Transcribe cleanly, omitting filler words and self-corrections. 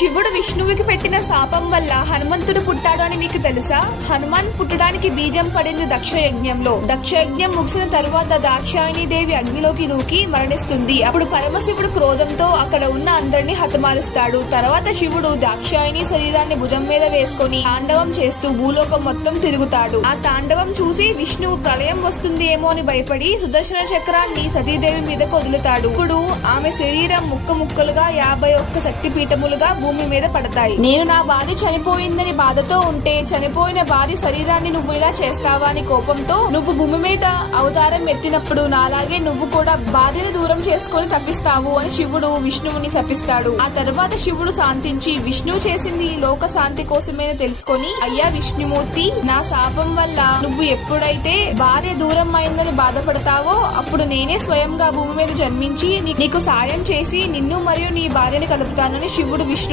శివుడు విష్ణువుకి పెట్టిన శాపం వల్ల హనుమంతుడు పుట్టాడు అని మీకు తెలుసా? హనుమాన్ పుట్టడానికి బీజం పడింది దక్ష యజ్ఞంలో. దక్ష యజ్ఞం ముగిసిన తరువాత దాక్షాయణి దేవి అగ్నిలోకి దూకి మరణిస్తుంది. అప్పుడు పరమశివుడు క్రోధంతో అక్కడ ఉన్న అందరినీ హతమారుస్తాడు. తర్వాత శివుడు దాక్షాయణి శరీరాన్ని భుజం మీద వేసుకొని తాండవం చేస్తూ భూలోకం మొత్తం తిరుగుతాడు. ఆ తాండవం చూసి విష్ణువు ప్రళయం వస్తుంది ఏమో అని భయపడి సుదర్శన చక్రాన్ని సతీదేవి మీదకు వదులుతాడు. ఇప్పుడు ఆమె శరీరం ముక్కలుగా 51 శక్తి పీఠములుగా భూమి మీద పడతాయి. నేను నా భార్య చనిపోయిందని బాధతో ఉంటే చనిపోయిన భార్య శరీరాన్ని నువ్వు ఇలా చేస్తావా అని కోపంతో నువ్వు భూమి మీద అవతారం ఎత్తినప్పుడు నాలాగే నువ్వు కూడా భార్యను దూరం చేసుకుని తప్పిస్తావు అని శివుడు విష్ణువుని శపిస్తాడు. ఆ తర్వాత శివుడు శాంతించి విష్ణువు చేసింది లోక శాంతి కోసమేనే తెలుసుకొని, అయ్యా విష్ణుమూర్తి, నా శాపం వల్ల నువ్వు ఎప్పుడైతే భార్య దూరం అయిందని బాధపడతావో అప్పుడు నేనే స్వయంగా భూమి మీద జన్మించి నీకు సాయం చేసి నిన్ను మరియు నీ భార్యని కలుపుతానని శివుడు విష్ణు